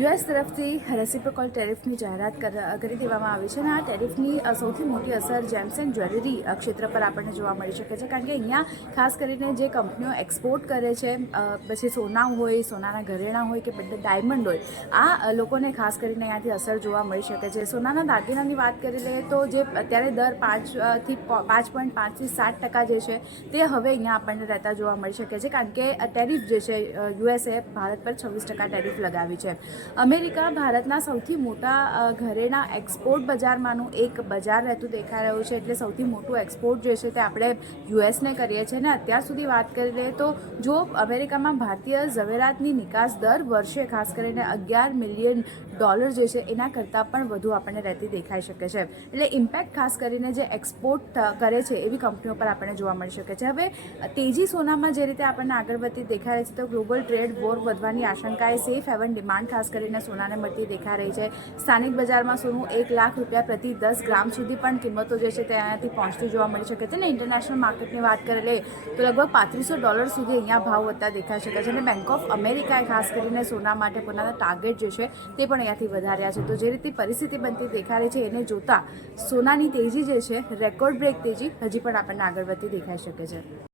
US તરફથી reciprocal ટેરિફની જાહેરાત કરી દેવામાં આવી છે અને આ ટેરિફની સૌથી મોટી અસર જેમ્સ એન્ડ જ્વેલરી ક્ષેત્ર પર આપણને જોવા મળી શકે છે, કારણ કે અહીંયા ખાસ કરીને જે કંપનીઓ એક્સપોર્ટ કરે છે, પછી સોના હોય, સોનાના ઘરેણાં હોય કે બધા ડાયમંડ હોય, આ લોકોને ખાસ કરીને અહીંયાથી અસર જોવા મળી શકે છે. સોનાના દાગીનાની વાત કરી લઈએ તો જે અત્યારે દર 5.5થી 7% જે છે તે હવે અહીંયા આપણને રહેતા જોવા મળી શકે છે, કારણ કે ટેરિફ જે છે યુએસએ ભારત પર 26% ટેરિફ લગાવી છે. અમેરિકા ભારતના સૌથી મોટા ઘરેણા એક્સપોર્ટ બજારમાંનું એક બજાર રહેતું દેખાઈ રહ્યું છે, એટલે સૌથી મોટું એક્સપોર્ટ જે છે તે આપણે યુએસને કરીએ છીએ. અને અત્યાર સુધી વાત કરી લઈએ તો જો અમેરિકામાં ભારતીય ઝવેરાતની નિકાસ દર વર્ષે ખાસ કરીને $11 મિલિયન જે છે એના કરતાં પણ વધુ આપણને રહેતી દેખાઈ શકે છે. એટલે ઇમ્પેક્ટ ખાસ કરીને જે એક્સપોર્ટ કરે છે એવી કંપનીઓ પર આપણને જોવા મળી શકે છે. હવે તેજી સોનામાં જે રીતે આપણને આગળ વધતી દેખાઈ રહી છે, તો ગ્લોબલ ટ્રેડ વોર વધવાની આશંકાએ સેફ હેવન ડિમાન્ડ ખાસ કરીને સોનાને મળતી દેખાઈ રહી છે. સ્થાનિક બજારમાં સોનું ₹1 લાખ પ્રતિ 10 ગ્રામ સુધી પણ કિંમતો જે છે તેનાથી પહોંચતી જોવા મળી શકે છે. અને ઇન્ટરનેશનલ માર્કેટની વાત કરી લઈએ તો લગભગ $3500 સુધી અહીંયા ભાવ વધતા દેખાઈ શકે છે. અને બેંક ઓફ અમેરિકાએ ખાસ કરીને સોના માટે પોતાના ટાર્ગેટ જે છે તે પણ અહીંયાથી વધાર્યા છે. તો જે રીતે પરિસ્થિતિ બનતી દેખાઈ રહી છે એને જોતા સોનાની તેજી જે છે રેકોર્ડ બ્રેક તેજી હજી પણ આપણને આગળ વધતી દેખાઈ શકે છે.